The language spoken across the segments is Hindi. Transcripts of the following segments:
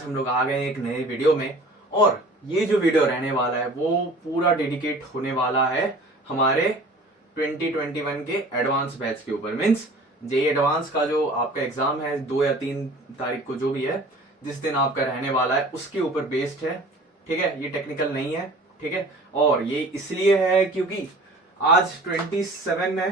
आज हम लोग आ गए एक नए वीडियो में। और ये जो वीडियो रहने वाला है वो पूरा डेडिकेट होने वाला है हमारे 2021 के एडवांस बैच के ऊपर। मीन्स जेई एडवांस का जो आपका एग्जाम है 2 या 3 तारीख को जो भी है, जिस दिन आपका रहने वाला है उसके ऊपर बेस्ड है। ठीक है, ये टेक्निकल नहीं है। ठीक है, और ये इसलिए है क्योंकि आज 27 है।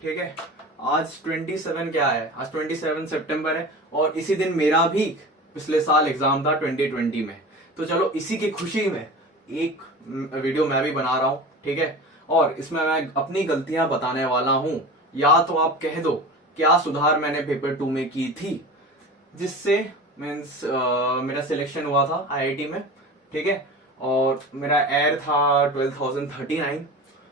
ठीक है, आज 27 क्या है, आज 27 सितंबर है और इसी दिन मेरा भी पिछले साल एग्जाम था 2020 में। तो चलो इसी की खुशी में एक वीडियो मैं भी बना रहा हूं। ठीक है, और इसमें मैं अपनी गलतियां बताने वाला हूं, या तो आप कह दो क्या सुधार मैंने पेपर 2 में की थी जिससे मीन्स मेरा सिलेक्शन हुआ था आईआईटी में। ठीक है, और मेरा एयर था 12,039।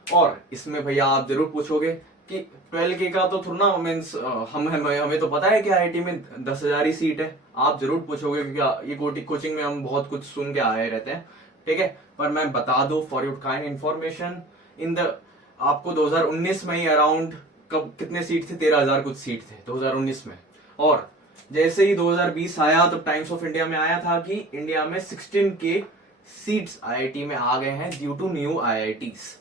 और इसमें भैया आप जरूर पूछोगे कि 12 के का तो थोड़ा ना मीन्स हमें तो पता है कि आईआईटी में 10,000 ही सीट है। आप जरूर पूछोगे क्योंकि ये कोचिंग में हम बहुत कुछ सुन के आए रहते हैं। ठीक है, पर मैं बता दूं for your kind information, in the आपको 2019 में ही अराउंड कब कितने सीट थे, 13,000 कुछ सीट थे 2019 में। और जैसे ही 2020 आया तो टाइम्स ऑफ इंडिया में आया था कि इंडिया में 16 के सीट्स आईआईटी में आ गए हैं ड्यू टू न्यू आईआईटीज।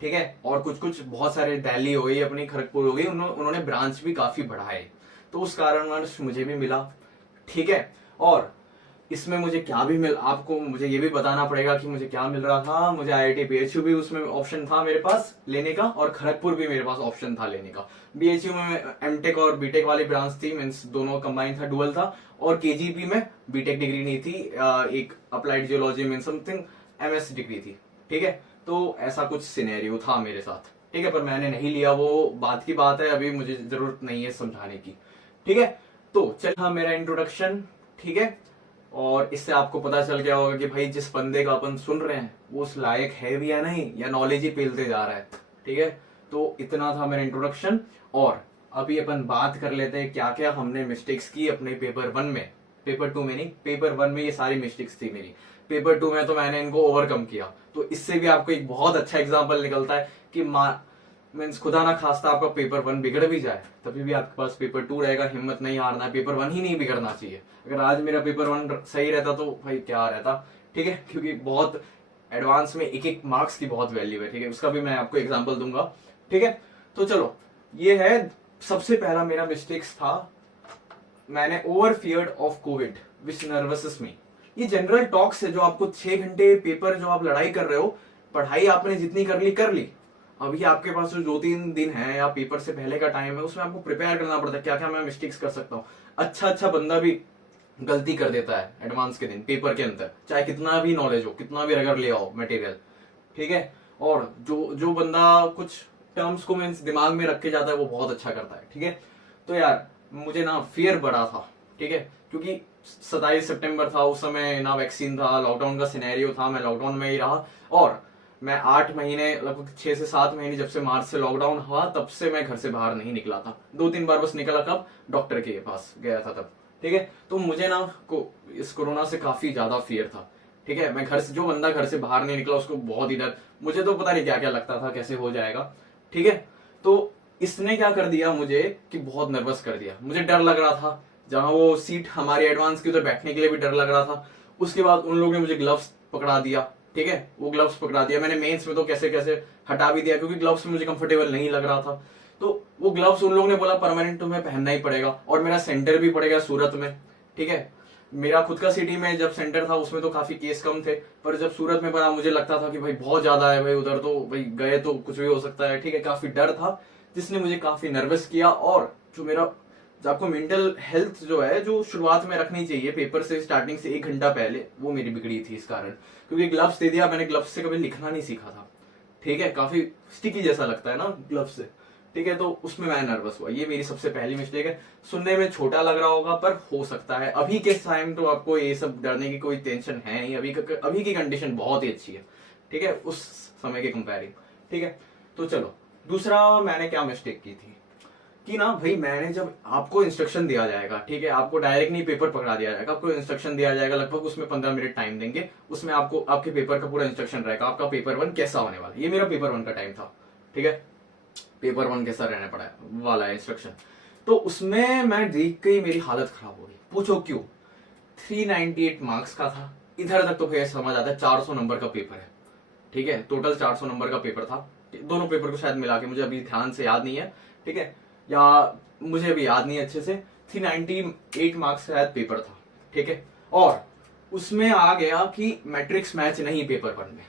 ठीक है, और कुछ कुछ बहुत सारे दिल्ली हो गई, अपनी खड़गपुर हो गई, उन्होंने ब्रांच भी काफी बढ़ाए, तो उस कारणवश मुझे भी मिला। ठीक है, और इसमें मुझे क्या भी मिल, आपको मुझे ये भी बताना पड़ेगा कि मुझे क्या मिल रहा था। मुझे आईआईटी बीएचयू भी उसमें ऑप्शन था मेरे पास लेने का, और खड़गपुर भी मेरे पास ऑप्शन था लेने का। बीएचयू में एमटेक और बीटेक वाली ब्रांच थी, मीन्स दोनों कंबाइन था, डुअल था। और केजीपी में बीटेक डिग्री नहीं थी, एक अप्लाइड जियोलॉजी में समथिंग एमएस डिग्री थी। ठीक है, तो ऐसा कुछ सिनेरियो था मेरे साथ। ठीक है, पर मैंने नहीं लिया, वो बात की बात है, अभी मुझे जरूरत नहीं है समझाने की। ठीक है, तो चल हाँ मेरा इंट्रोडक्शन। ठीक है, और इससे आपको पता चल गया होगा कि भाई जिस बंदे का अपन सुन रहे हैं वो उस लायक है भी या नहीं, या नॉलेज ही पेलते जा रहा है। ठीक है, तो इतना था मेरा इंट्रोडक्शन। और अभी अपन बात कर लेते हैं क्या क्या हमने मिस्टेक्स की अपने पेपर 1 में। पेपर 2 में नहीं, पेपर 1 में ये सारी मिस्टेक्स थी मेरी। पेपर 2 में तो मैंने इनको ओवरकम किया। तो इससे भी आपको एक बहुत अच्छा एग्जाम्पल निकलता है कि मीन्स खुदा ना खास्ता आपका पेपर 1 बिगड़ भी जाए, तभी भी आपके पास पेपर 2 रहेगा। हिम्मत नहीं हारना है, पेपर 1 ही नहीं बिगड़ना चाहिए। अगर आज मेरा पेपर 1 सही रहता तो भाई क्या रहता। ठीक है, क्योंकि बहुत एडवांस में एक एक मार्क्स की बहुत वैल्यू है। ठीक है, उसका भी मैं आपको एग्जाम्पल दूंगा। ठीक है, तो चलो ये है सबसे पहला मेरा मिस्टेक्स था, मैंने ओवर फियर्ड ऑफ कोविड विच नर्वसेस मी। ये जनरल टॉक्स है जो आपको 6 घंटे पेपर जो आप लड़ाई कर रहे हो, पढ़ाई आपने जितनी कर ली। अभी आपके पास जो 2-3 दिन है या पेपर से पहले का टाइम है, उसमें आपको प्रिपेयर करना पड़ता है क्या क्या मैं मिस्टेक्स कर सकता हूँ। अच्छा बंदा भी गलती कर देता है एडवांस के दिन पेपर के अंदर, चाहे कितना भी नॉलेज हो, कितना भी रगड़ ले आओ मटेरियल। ठीक है, और जो जो बंदा कुछ टर्म्स को मीन्स दिमाग में रख के जाता है वो बहुत अच्छा करता है। ठीक है, तो यार मुझे ना फियर बड़ा था। ठीक है, क्योंकि 27 सितंबर था, उस समय ना वैक्सीन था, लॉकडाउन का सिनेरियो था, मैं लॉकडाउन में ही रहा। और मैं 8 महीने, लगभग 6 से 7 महीने, जब से मार्च से लॉकडाउन हुआ तब से मैं घर से बाहर नहीं निकला था। 2-3 बार बस निकला, कब डॉक्टर के पास गया था तब। ठीक है, तो मुझे ना इस कोरोना से काफी ज्यादा फियर था। ठीक है, मैं घर से, जो बंदा घर से बाहर नहीं निकला उसको बहुत ही डर, मुझे तो पता नहीं क्या क्या लगता था कैसे हो जाएगा। ठीक है, तो इसने क्या कर दिया मुझे कि बहुत नर्वस कर दिया, मुझे डर लग रहा था। जहां वो सीट हमारी एडवांस की उधर बैठने के लिए भी डर लग रहा था। उसके बाद उन लोगों ने मुझे ग्लव्स पकड़ा दिया। ठीक है, वो ग्लव्स पकड़ा दिया, मैंने मेंस में तो कैसे कैसे हटा भी दिया क्योंकि ग्लव्स में मुझे कंफर्टेबल नहीं लग रहा था। तो वो ग्लव्स उन लोगों ने बोला परमानेंट तुम्हें पहनना ही पड़ेगा, और मेरा सेंटर भी पड़ेगा सूरत में। ठीक है, मेरा खुद का सिटी में जब सेंटर था उसमें तो काफी केस कम थे, पर जब सूरत में पड़ा मुझे लगता था कि भाई बहुत ज्यादा है भाई, उधर तो भाई गए तो कुछ भी हो सकता है। ठीक है, काफी डर था जिसने मुझे काफी नर्वस किया। और जो मेरा, जो आपको मेंटल हेल्थ जो है जो शुरुआत में रखनी चाहिए पेपर से स्टार्टिंग से 1 घंटा पहले, वो मेरी बिगड़ी थी इस कारण, क्योंकि ग्लव्स दे दिया मैंने, ग्लव्स से कभी लिखना नहीं सीखा था। ठीक है, काफी स्टिकी जैसा लगता है ना ग्लव्स से। ठीक है, तो उसमें मैं नर्वस हुआ, ये मेरी सबसे पहली मिस्टेक है। सुनने में छोटा लग रहा होगा पर हो सकता है, अभी के टाइम तो आपको ये सब डरने की कोई टेंशन है नहीं, अभी की कंडीशन बहुत ही अच्छी है। ठीक है, उस समय के कंपेयरिंग। ठीक है, तो चलो दूसरा मैंने क्या मिस्टेक की थी कि ना भाई, मैंने जब आपको इंस्ट्रक्शन दिया जाएगा, ठीक है, आपको डायरेक्ट नहीं पेपर पकड़ा दिया जाएगा, आपको इंस्ट्रक्शन दिया जाएगा, लगभग उसमें 15 मिनट टाइम देंगे, उसमें आपको आपके पेपर का पूरा इंस्ट्रक्शन रहेगा, आपका पेपर 1 कैसा होने वाला है। ये मेरा पेपर 1 का टाइम था। ठीक है, पेपर 1 कैसा रहने पड़ा वाला है इंस्ट्रक्शन, तो उसमें मैं देख के ही मेरी हालत खराब हो गई। पूछो क्यों? 398 मार्क्स का था। इधर तक तो भैया समझ आता है 400 नंबर का पेपर है, ठीक है, टोटल 400 नंबर का पेपर था। दोनों पेपर को शायद मिला के, मुझे अभी ध्यान से याद नहीं है, ठीक है, या मुझे अभी याद नहीं है अच्छे से। 398 मार्क्स का शायद पेपर था, ठीक है। और उसमें आ गया कि मैट्रिक्स मैच नहीं पेपर वन में।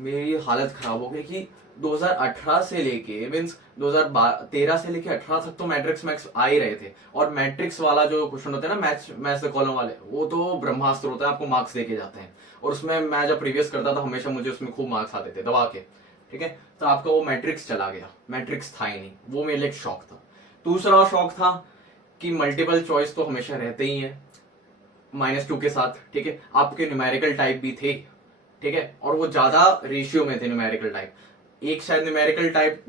मेरी हालत खराब हो गई कि 2018 से लेके मीन्स 2013 से लेके 18 तक तो मैट्रिक्स मैक्स आ ही रहे थे, और मैट्रिक्स वाला जो क्वेश्चन होते हैं ना, मैच द कॉलम वाले, वो तो ब्रह्मास्त्र होता है, आपको मार्क्स देके जाते हैं। और उसमें मैं जब प्रीवियस करता था हमेशा मुझे उसमें खूब मार्क्स आते थे दबा के, ठीक है। तो आपका वो मैट्रिक्स चला गया, मैट्रिक्स था ही नहीं, वो मेरे लिए एक शौक था। दूसरा शौक था कि मल्टीपल चॉइस तो हमेशा रहते ही है -2 के साथ, ठीक है। आपके न्यूमेरिकल टाइप भी थे, ठीक है, और वो ज्यादा रेशियो में थे न्यूमेरिकल टाइप। एक शायद न्यूमेरिकल टाइप,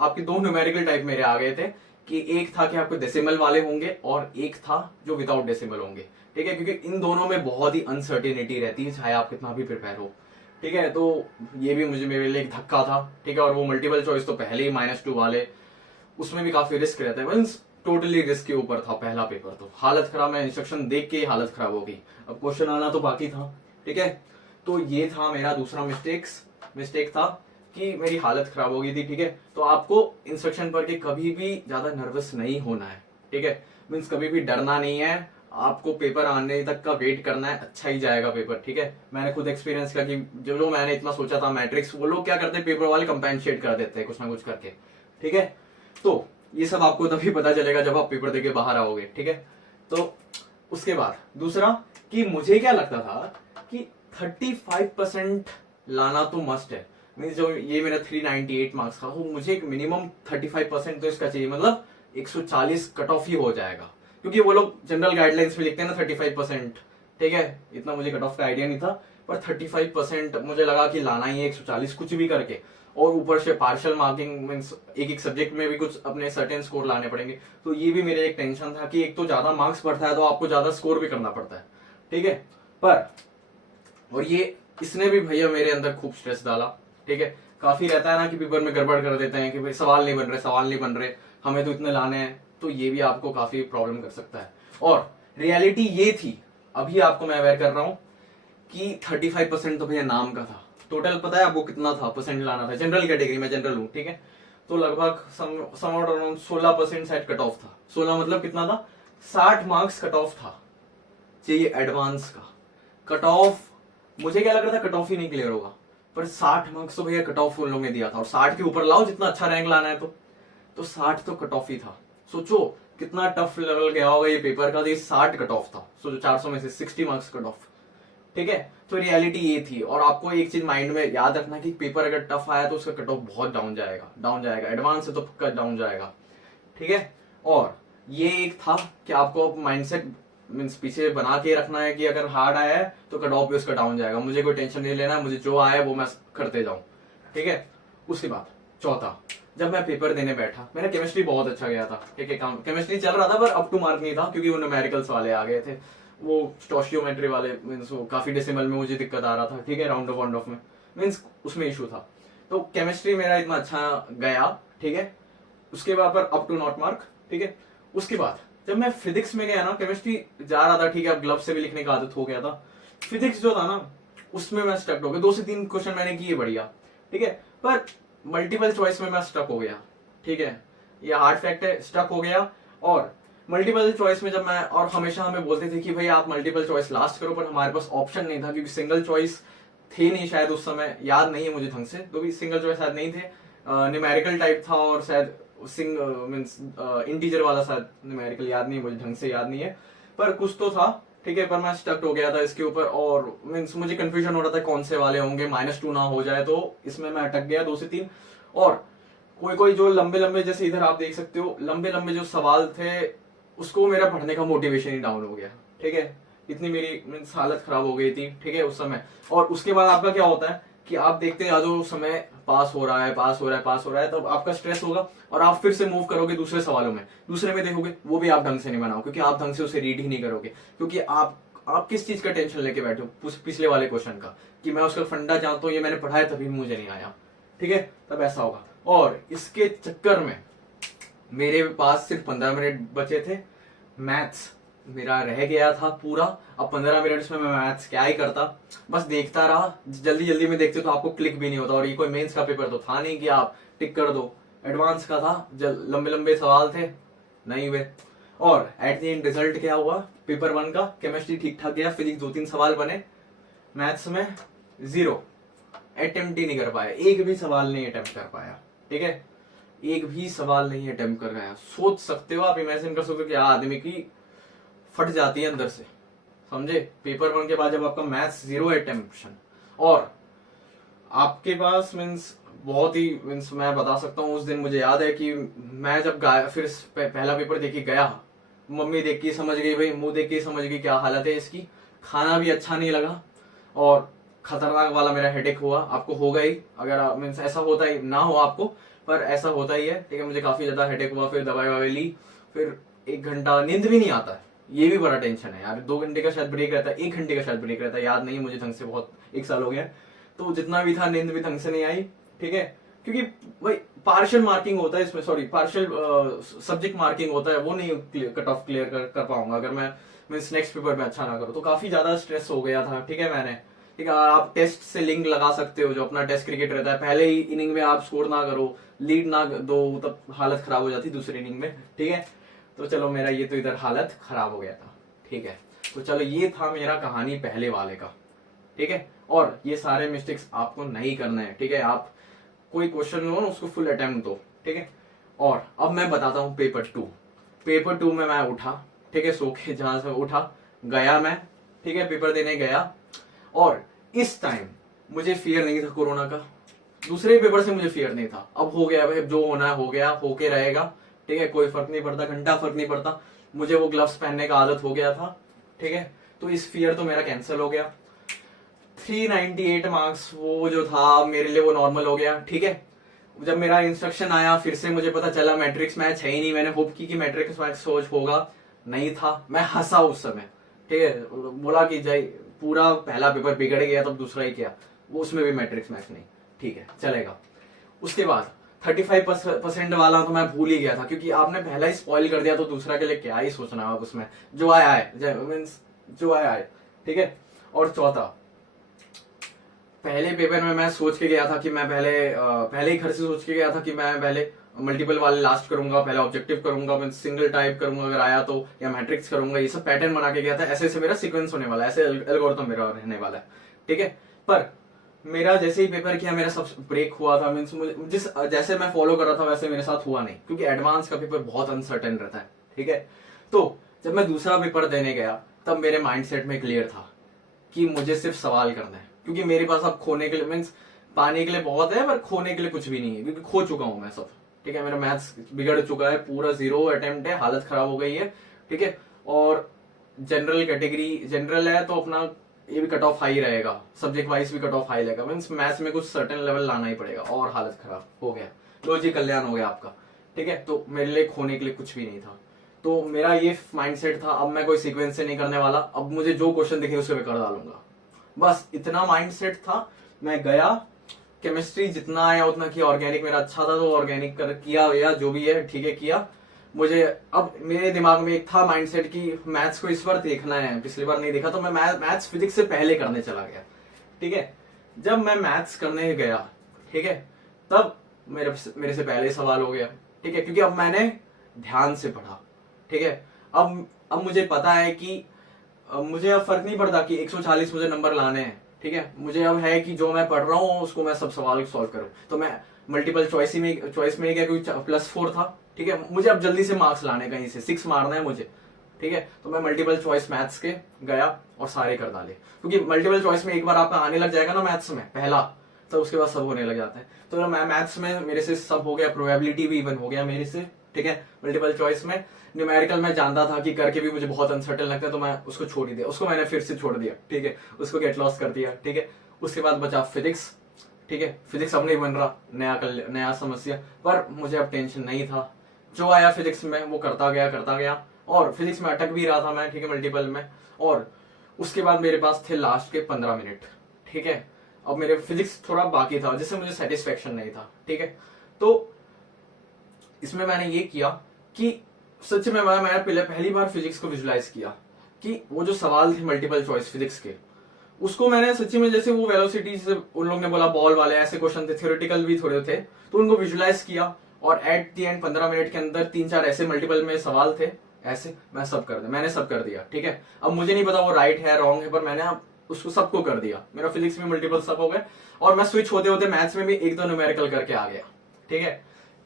आपके दो न्यूमेरिकल टाइप मेरे आ गए थे, कि एक था कि आपको डेसिमल वाले होंगे और एक था जो विदाउट डेसिमल होंगे, ठीक है, क्योंकि इन दोनों में बहुत ही अनसर्टेनिटी रहती है चाहे आप कितना भी प्रिपेयर हो, ठीक है। तो ये भी मेरे लिए एक धक्का था, ठीक है। और वो मल्टीपल चॉइस तो पहले ही -2 वाले, उसमें भी काफी रिस्क रहता है, मीन्स टोटली रिस्क के ऊपर था पहला पेपर। तो हालत खराब, मैं इंस्ट्रक्शन देख के हालत खराब हो गई, अब क्वेश्चन आना तो बाकी था, ठीक है। तो ये था मेरा दूसरा मिस्टेक था कि मेरी हालत खराब हो गई थी, ठीक है। तो आपको इंस्ट्रक्शन पढ़ के कभी भी ज्यादा नर्वस नहीं होना है, ठीक है, मीन्स कभी भी डरना नहीं है, आपको पेपर आने तक का वेट करना है, अच्छा ही जाएगा पेपर, ठीक है। मैंने खुद एक्सपीरियंस किया कि जो मैंने इतना सोचा था मैट्रिक्स, वो लोग क्या करते हैं, पेपर वाले कंपेंसेट कर देते हैं कुछ ना कुछ करके, ठीक है। तो ये सब आपको तभी पता चलेगा जब आप पेपर देके बाहर आओगे, ठीक है। तो उसके बाद दूसरा, कि मुझे क्या लगता था कि 35% लाना तो मस्ट है, मीन्स जो ये मेरा 398 मार्क्स का, वो मुझे एक मिनिमम 35% तो इसका चाहिए, मतलब 140 कट ऑफ ही हो जाएगा, क्योंकि वो लोग जनरल गाइडलाइंस में लिखते हैं ना 35%, ठीक है। इतना मुझे कट ऑफ का आइडिया नहीं था, पर 35% मुझे लगा कि लाना ही है 140 कुछ भी करके। और ऊपर से पार्शियल मार्किंग मीन्स एक सब्जेक्ट में भी कुछ अपने सर्टेन स्कोर लाने पड़ेंगे, तो ये भी मेरे एक टेंशन था कि एक तो ज्यादा मार्क्स बढ़ता है तो आपको ज्यादा स्कोर भी करना पड़ता है, ठीक है। पर और ये इसने भी भैया मेरे अंदर खूब स्ट्रेस डाला, ठीक है। काफी रहता है ना कि पेपर में गड़बड़ कर देते हैं कि भाई सवाल नहीं बन रहे, हमें तो इतने लाने हैं, तो ये भी आपको काफी प्रॉब्लम कर सकता है। और रियलिटी ये थी, अभी आपको मैं अवेयर कर रहा हूं कि 35% तो भैया नाम का था। टोटल पता है आपको कितना था परसेंट लाना था, जनरल कैटेगरी में, जनरल हूं, ठीक है। तो लगभग समवॉट अराउंड 16% शायद कट ऑफ था। 16 मतलब कितना था, 60 मार्क्स कट ऑफ था, चाहिए एडवांस का कट ऑफ। मुझे क्या लग रहा था कट ऑफ ही नहीं क्लियर होगा, पर 60 मार्क्स तो भैया कट ऑफ उन लोगों ने दिया था, और 60 के ऊपर लाओ जितना अच्छा रैंक लाना है, तो 60 तो कट ऑफ ही था। सोचो कितना टफ लेवल गया होगा ये पेपर का, तो ये 60 कट ऑफ था। सोचो 400 में से 60 मार्क्स कट ऑफ, ठीक है। तो रियलिटी ये थी। और आपको एक चीज माइंड में याद रखना कि पेपर अगर टफ आया तो उसका कट ऑफ बहुत डाउन जाएगा, एडवांस से तो पक्का डाउन जाएगा, ठीक है। और ये एक था कि आपको माइंडसेट मीन्स पीछे बना के रखना है कि अगर हार्ड आया है तो कट ऑफ भी उसका डाउन जाएगा, मुझे कोई टेंशन नहीं लेना है, मुझे जो आया है वो मैं करते जाऊं, ठीक है। उसके बाद चौथा, जब मैं पेपर देने बैठा, मेरा केमिस्ट्री बहुत अच्छा गया था, ठीक है, केमिस्ट्री चल रहा था, पर अप टू मार्क नहीं था, क्योंकि वो न्यूमेरिकल्स वाले आ गए थे, वो स्टोशियोमेट्री वाले मीन्स वो काफी डेसिमल में मुझे दिक्कत आ रहा था, ठीक है, राउंड ऑफ में मीन्स उसमें इशू था। तो केमिस्ट्री मेरा इतना अच्छा गया, ठीक है। उसके बाद पर अप टू नॉट मार्क, ठीक है। उसके बाद जब मैं फिजिक्स में गया ना, केमिस्ट्री जा रहा था, ठीक है, अब ग्लव से भी लिखने का आदत हो गया था। फिजिक्स जो था ना, उसमें मैं स्टक हो गया, 2 से 3 क्वेश्चन मैंने किए बढ़िया, ठीक है, पर मल्टीपल चॉइस में मैं स्टक हो गया, ठीक है, ये हार्ड फैक्ट है, स्टक हो गया। और मल्टीपल चॉइस में जब मैं, और हमेशा हमें बोलते थे कि भाई आप मल्टीपल चॉइस लास्ट करो, पर हमारे पास ऑप्शन नहीं था, क्योंकि सिंगल चॉइस थे नहीं शायद उस समय, याद नहीं है मुझे ढंग से, तो भी सिंगल चॉइस शायद नहीं थे, न्यूमेरिकल टाइप था, और शायद मीन्स इंटीजर वाला शायद न्यूमेरिकल, याद नहीं, मुझे ढंग से याद नहीं है, पर कुछ तो था, ठीक है। पर मैं स्टक हो गया था इसके ऊपर, और मीन्स मुझे कंफ्यूजन हो रहा था कौन से वाले होंगे, -2 ना हो जाए, तो इसमें मैं अटक गया 2 से 3। और कोई जो लंबे जैसे इधर आप देख सकते हो, लंबे जो सवाल थे, उसको मेरा पढ़ने का मोटिवेशन ही डाउन हो गया, ठीक है। इतनी मेरी मीन्स हालत खराब हो गई थी, ठीक है, उस समय। और उसके बाद आपका क्या होता है कि आप देखते हैं जो समय पास हो रहा है, तब आपका स्ट्रेस होगा, और आप फिर से मूव करोगे दूसरे सवालों में, दूसरे में देखोगे वो भी आप ढंग से नहीं बनाओ, क्योंकि आप ढंग से उसे रीड ही नहीं करोगे, क्योंकि आप किस चीज का टेंशन लेके बैठे हो, पिछले वाले क्वेश्चन का, कि मैं उसका फंडा जानता हूँ, ये मैंने पढ़ा है तभी मुझे नहीं आया, ठीक है, तब ऐसा होगा। और इसके चक्कर में मेरे पास सिर्फ 15 मिनट बचे थे मैथ्स मेरा रह गया था पूरा। अब 15 मिनट्स में मैं मैथ्स क्या ही करता, बस देखता रहा। जल्दी जल्दी में देखते तो आपको क्लिक भी नहीं होता, और ये कोई मेंस का पेपर तो था नहीं कि आप टिक कर दो, एडवांस का था, लंबे लंबे सवाल थे, नहीं हुए। और एट द एंड रिजल्ट क्या हुआ, पेपर 1 का केमिस्ट्री ठीक ठाक गया, फिजिक्स 2-3 सवाल बने, मैथ्स में 0, अटेम्प्ट ही नहीं कर पाया, एक भी सवाल नहीं अटेम्प्ट कर पाया। ठीक है, एक भी सवाल नहीं अटेम्प्ट कर पाया। सोच सकते हो आप, इमेजिन कर सकते हो कि आदमी की फट जाती है अंदर से, समझे। पेपर 1 के बाद जब आपका मैथ्स 0 अटेम्प्शन, और आपके पास मीन्स बहुत ही मीन्स मैं बता सकता हूँ, उस दिन मुझे याद है कि मैं जब फिर पहला पेपर देख के गया, मम्मी देख के समझ गई भाई, मुंह देख के समझ गई क्या हालत है इसकी, खाना भी अच्छा नहीं लगा, और खतरनाक वाला मेरा हेडेक हुआ। आपको होगा ही, अगर मीन्स ऐसा होता ही ना हो आपको, पर ऐसा होता ही है। ठीक है, मुझे काफी ज्यादा हेडेक हुआ, फिर दवाई ववाई ली, फिर 1 घंटा नींद भी नहीं आता है, ये भी बड़ा टेंशन है यार। 2 घंटे का शायद ब्रेक रहता है, 1 घंटे का शायद ब्रेक रहता है, याद नहीं मुझे ढंग से, बहुत 1 साल हो गया। तो जितना भी था, नींद भी ढंग से नहीं आई। ठीक है, क्योंकि भाई पार्शियल मार्किंग होता है इसमें, सॉरी पार्शियल सब्जेक्ट मार्किंग होता है, वो नहीं कट ऑफ क्लियर कर पाऊंगा अगर मैं मीन्स नेक्स्ट पेपर में अच्छा ना करूँ। तो काफी ज्यादा स्ट्रेस हो गया था। ठीक है, मैंने, ठीक है, आप टेस्ट से लिंक लगा सकते हो, जो अपना टेस्ट क्रिकेट रहता है, पहले ही इनिंग में आप स्कोर ना करो, लीड ना दो, तब हालत खराब हो जाती दूसरी इनिंग में। ठीक है, तो चलो मेरा ये तो इधर हालत खराब हो गया था। ठीक है, तो चलो ये था मेरा कहानी पहले वाले का। ठीक है, और ये सारे मिस्टेक्स आपको नहीं करने हैं। ठीक है, आप कोई क्वेश्चन लो ना, उसको फुल अटेम्प्ट दो। ठीक है, और अब मैं बताता हूँ पेपर 2। पेपर 2 में मैं उठा, ठीक है, सो के जहां से उठा, गया मैं, ठीक है, पेपर देने गया। और इस टाइम मुझे फियर नहीं था कोरोना का, दूसरे पेपर से मुझे फियर नहीं था। अब हो गया भाई, जो होना है हो गया, होके रहेगा। ठीक है, कोई फर्क नहीं पड़ता, घंटा फर्क नहीं पड़ता, मुझे वो ग्लव्स पहनने का आदत हो गया था। ठीक है, तो इस फियर तो मेरा कैंसिल हो गया। 398 मार्क्स वो जो था मेरे लिए, वो नॉर्मल हो गया। ठीक है, जब मेरा इंस्ट्रक्शन आया, फिर से मुझे पता चला मैट्रिक्स मैच है ही नहीं। मैंने होप की कि मैट्रिक्स मैच सोच होगा, नहीं था। मैं हंसा उस समय। ठीक है, बोला कि जाए, पूरा पहला पेपर बिगड़ गया, तब दूसरा ही किया, वो उसमें भी मैट्रिक्स मैच नहीं। ठीक है, चलेगा। उसके बाद 35% वाला तो मैं भूल ही गया था, क्योंकि आपने पहला ही स्पॉइल कर दिया, तो दूसरा के लिए क्या ही सोचना है उसमें, जो आया है मीन्स जो आया है। ठीक है, और चौथा, पहले पेपर में मैं सोच के गया था कि मैं पहले ही घर से सोच के गया था कि मैं पहले मल्टीपल वाले लास्ट करूंगा, पहले ऑब्जेक्टिव करूंगा, मैं सिंगल टाइप करूंगा अगर आया तो, या मैट्रिक्स करूंगा, ये सब पैटर्न बना के गया था। ऐसे ऐसे मेरा सीक्वेंस होने वाला है, ऐसे एल्गोरिथम मेरा रहने वाला है। ठीक है, पर मेरा जैसे ही पेपर किया, मेरा सब ब्रेक हुआ था। मीन्स मुझे जैसे मैं फॉलो कर रहा था वैसे मेरे साथ हुआ नहीं, क्योंकि एडवांस का पेपर बहुत अनसर्टेन रहता है। ठीक है, तो जब मैं दूसरा पेपर देने गया, तब मेरे माइंडसेट में क्लियर था कि मुझे सिर्फ सवाल करना है, क्योंकि मेरे पास अब खोने के लिए मीन्स पाने के लिए बहुत है, पर खोने के लिए कुछ भी नहीं है, क्योंकि खो चुका हूं मैं सब। ठीक है, मेरा मैथ्स बिगड़ चुका है, पूरा 0 अटेम्प्ट है, हालत खराब हो गई है। ठीक है, और जनरल कैटेगरी जनरल है, तो अपना ये भी कट ऑफ हाई रहेगा, सब्जेक्ट वाइज भी कट ऑफ हाई रहेगा, मीन्स मैथ्स में कुछ सर्टेन लेवल लाना ही पड़ेगा, और हालत खराब हो गया। लो जी, कल्याण हो गया आपका। ठीक है, तो मेरे लिए खोने के लिए कुछ भी नहीं था। तो मेरा ये माइंडसेट था, अब मैं कोई सीक्वेंस से नहीं करने वाला, अब मुझे जो क्वेश्चन दिखे उसे मैं कर डालूंगा, बस इतना माइंडसेट था। मैं गया, केमिस्ट्री जितना आया उतना किया, ऑर्गेनिक मेरा अच्छा था तो ऑर्गेनिक कर किया, या जो भी है ठीक है किया। मुझे अब मेरे दिमाग में एक था माइंडसेट कि मैथ्स को इस बार देखना है, पिछली बार नहीं देखा, तो मैं मैथ्स फिजिक्स से पहले करने चला गया। ठीक है, जब मैं मैथ्स करने गया, ठीक है, तब मेरे से पहले सवाल हो गया। ठीक है, क्योंकि अब मैंने ध्यान से पढ़ा। ठीक है, अब मुझे पता है कि मुझे अब फर्क नहीं पड़ता कि 140 मुझे नंबर लाने हैं। ठीक है, मुझे अब है कि जो मैं पढ़ रहा हूँ उसको मैं सब सवाल सॉल्व करूँ। तो मैं मल्टीपल चॉइस में ही गया, क्योंकि +4 था। ठीक है, मुझे अब जल्दी से मार्क्स लाने, कहीं से 6 मारना है मुझे। ठीक है, तो मैं मल्टीपल चॉइस मैथ्स के गया और सारे कर डाले, क्योंकि मल्टीपल चॉइस में एक बार आपका आने लग जाएगा ना मैथ्स में पहला, तो उसके बाद सब होने लग जाता है। तो मैं मैथ्स में मेरे से सब हो गया, प्रोबेबिलिटी भी इवन हो गया मेरे से। ठीक है, मल्टीपल चॉइस में न्यूमेरिकल में जानता था कि करके भी मुझे बहुत अनसर्टेन लगता है, तो मैं उसको छोड़ ही दिया, उसको मैंने फिर से छोड़ दिया। ठीक है, उसको गेट लॉस कर दिया। ठीक है, उसके बाद बचा फिजिक्स। ठीक है, फिजिक्स अब नहीं बन रहा, नया समस्या, पर मुझे अब टेंशन नहीं था, जो आया फिजिक्स में वो करता गया, और फिजिक्स में अटक भी रहा था मैं। ठीक है, मल्टीपल में। और उसके बाद मेरे पास थे लास्ट के 15 मिनट। ठीक है, अब मेरे फिजिक्स थोड़ा बाकी था, जिससे मुझे सेटिस्फेक्शन नहीं था। ठीक है, तो इसमें मैंने ये किया कि सच में मैं पहली बार फिजिक्स को विजुलाइज किया कि वो जो सवाल थे मल्टीपल चॉइस फिजिक्स के, उसको मैंने सच्ची में, जैसे वो वेलोसिटी से उन लोगों ने बोला बॉल वाले ऐसे क्वेश्चन थे, थ्योरेटिकल भी थोड़े थे, तो उनको विजुलाइज किया और एट दी एंड 15 मिनट के अंदर 3-4 ऐसे मल्टीपल में सवाल थे, ऐसे मैंने सब कर दिया। ठीक है, अब मुझे नहीं पता वो राइट है रॉन्ग है, पर मैंने उसको सबको कर दिया। मेरा फिजिक्स में मल्टीपल सब हो गए और मैं स्विच होते होते मैथ्स में भी 1-2 न्यूमेरिकल करके आ गया। ठीक है,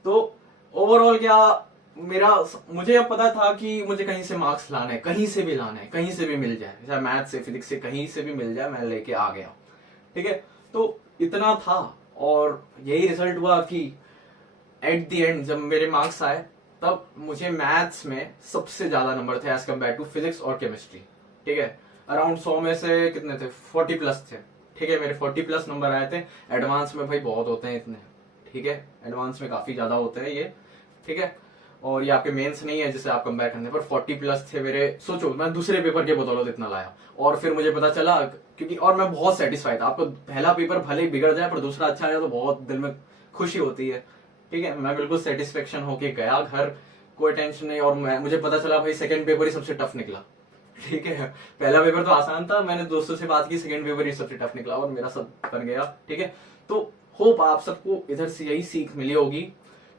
तो ओवरऑल क्या मेरा, मुझे अब पता था कि मुझे कहीं से मार्क्स लाना है, कहीं से भी लाना है, कहीं से भी मिल जाए, चाहे मैथ से फिजिक्स से कहीं से भी मिल जाए, मैं लेके आ गया। ठीक है, तो इतना था और यही रिजल्ट हुआ कि एट द एंड जब मेरे मार्क्स आए तब मुझे मैथ्स में सबसे ज्यादा नंबर थे एज कम्पेयर टू फिजिक्स और केमिस्ट्री। ठीक है, अराउंड 100 में से कितने थे, 40 प्लस थे। ठीक है, मेरे 40 प्लस नंबर आए थे। एडवांस में भाई बहुत होते हैं इतने। ठीक है, एडवांस में काफी ज्यादा होते हैं ये। ठीक है, और ये आपके मेंस नहीं है जिसे आप कंपेयर करने पर 40 प्लस थे मेरे। सोचो मैं दूसरे पेपर के बदौलत इतना लाया और फिर मुझे पता चला क्योंकि, और मैं बहुत सेटिस्फाइड था। आपको पहला पेपर भले ही बिगड़ जाए पर दूसरा अच्छा आया तो बहुत दिल में खुशी होती है। ठीक है, मैं बिल्कुल सेटिस्फेक्शन होके गया घर, कोई टेंशन नहीं। और मुझे पता चला भाई सेकंड पेपर ही सबसे टफ निकला। ठीक है, पहला पेपर तो आसान था, मैंने दोस्तों से बात की, सेकंड पेपर ही सबसे टफ निकला और मेरा सब बन गया। ठीक है, तो होप आप सबको इधर से यही सीख मिली होगी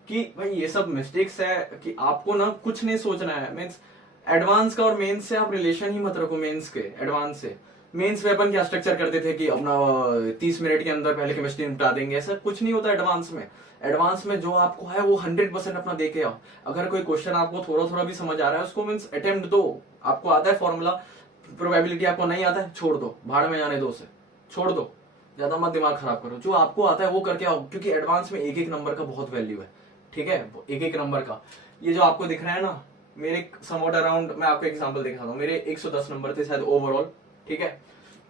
कि भाई ये सब मिस्टेक्स है कि आपको ना कुछ नहीं सोचना है। मीन्स एडवांस का और मेंस से आप रिलेशन ही मत रखो। मेंस के एडवांस से, मेंस में अपन क्या स्ट्रक्चर करते थे कि अपना 30 मिनट के अंदर पहले केमिस्ट्री निपटा देंगे, ऐसा कुछ नहीं होता एडवांस में। एडवांस में जो आपको है वो 100% अपना दे के आओ। अगर कोई क्वेश्चन आपको थोड़ा थोड़ा भी समझ आ रहा है उसको मीन्स अटेम्प्ट दो। आपको आता है फॉर्मूला, प्रोबेबिलिटी आपको नहीं आता है, छोड़ दो, भाड़ में जाने दो, उसे छोड़ दो, ज्यादा मत दिमाग खराब करो। जो आपको आता है वो करके आओ, क्योंकि एडवांस में एक एक नंबर का बहुत वैल्यू है। ठीक है, एक एक नंबर का, ये जो आपको दिख रहा है ना, मेरे समवॉट अराउंड, मैं आपको एग्जांपल दिखाता हूँ, मेरे 110 नंबर थे शायद ओवरऑल। ठीक है,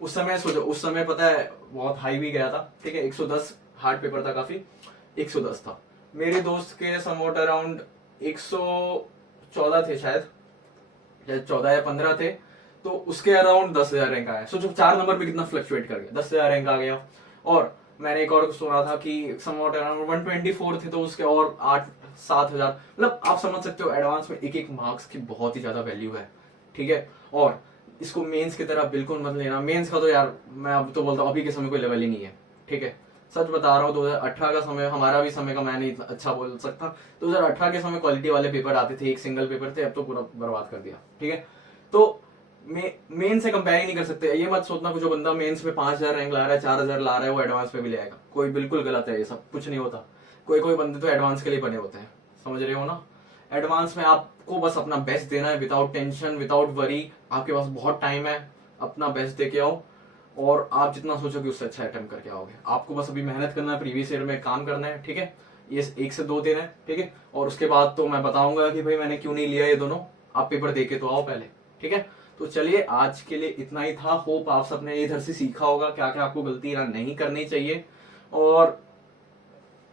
उस समय सोचो, उस समय पता है बहुत हाई भी गया था। ठीक है, 110 हार्ड पेपर था काफी, 110 था। मेरे दोस्त के समवॉट अराउंड 114 थे शायद 14 या 15 थे, तो उसके अराउंड 10,000 रैंक आया। सोचो 4 नंबर में कितना फ्लक्चुएट कर गया, 10,000 रैंक आ गया। और मैंने एक और सुना था कि समवॉट अराउंड 124 थे, तो उसके और 8-7,000। मतलब आप समझ सकते हो एडवांस में एक एक मार्क्स की बहुत ही ज्यादा वैल्यू है। ठीक है, और इसको मेंस की तरह बिल्कुल मत लेना। मेंस का तो यार मैं अब तो बोलता हूँ अभी के समय कोई लेवल ही नहीं है। ठीक है, सच बता रहा हूँ, 2018 का समय, हमारा भी समय का मैं नहीं अच्छा बोल सकता, 2018 के समय क्वालिटी वाले पेपर आते थे, एक सिंगल पेपर थे, अब तो पूरा बर्बाद कर दिया। ठीक है, तो मेन से कंपेयर ही नहीं कर सकते। ये मत सोचना कि जो बंदा मेंस में 5,000 रैंक ला रहा है, 4,000 ला रहा है, वो एडवांस में भी ले आएगा। कोई बिल्कुल गलत है, ये सब कुछ नहीं होता। कोई कोई बंदे तो एडवांस के लिए बने होते हैं, समझ रहे हो ना। एडवांस में आपको बस अपना बेस्ट देना है, विदाउट टेंशन, विदाउट वरी। आपके पास बहुत टाइम है, अपना बेस्ट दे के आओ और आप जितना सोचोगे उससे अच्छा अटेम्प्ट करके आओगे। आपको बस अभी मेहनत करना है, प्रीवियस ईयर में काम करना है। ठीक है, ये 1 से 2 दिन है। ठीक है, और उसके बाद तो मैं बताऊंगा कि भाई मैंने क्यों नहीं लिया ये दोनों। आप पेपर दे के तो आओ पहले। ठीक है, तो चलिए आज के लिए इतना ही था। होप आप सबने इधर से सीखा होगा क्या क्या आपको गलती नहीं करनी चाहिए, और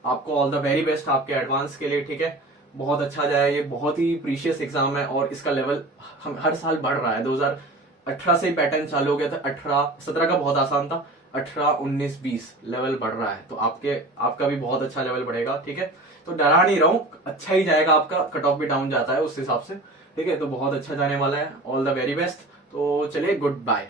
आपको ऑल द वेरी बेस्ट आपके एडवांस के लिए। ठीक है, बहुत अच्छा जाए, ये बहुत ही प्रीशियस एग्जाम है और इसका लेवल हम हर साल बढ़ रहा है। 2018 से ही पैटर्न चालू हो गया था, 18-17 का बहुत आसान था, 18, 19, 20 लेवल बढ़ रहा है, तो आपका भी बहुत अच्छा लेवल बढ़ेगा। ठीक है, तो डरा नहीं रहा हूं, अच्छा ही जाएगा आपका, कट ऑफ भी डाउन जाता है उस हिसाब से। ठीक है, तो बहुत अच्छा जाने वाला है, ऑल द वेरी बेस्ट। तो चलिए, गुड बाय।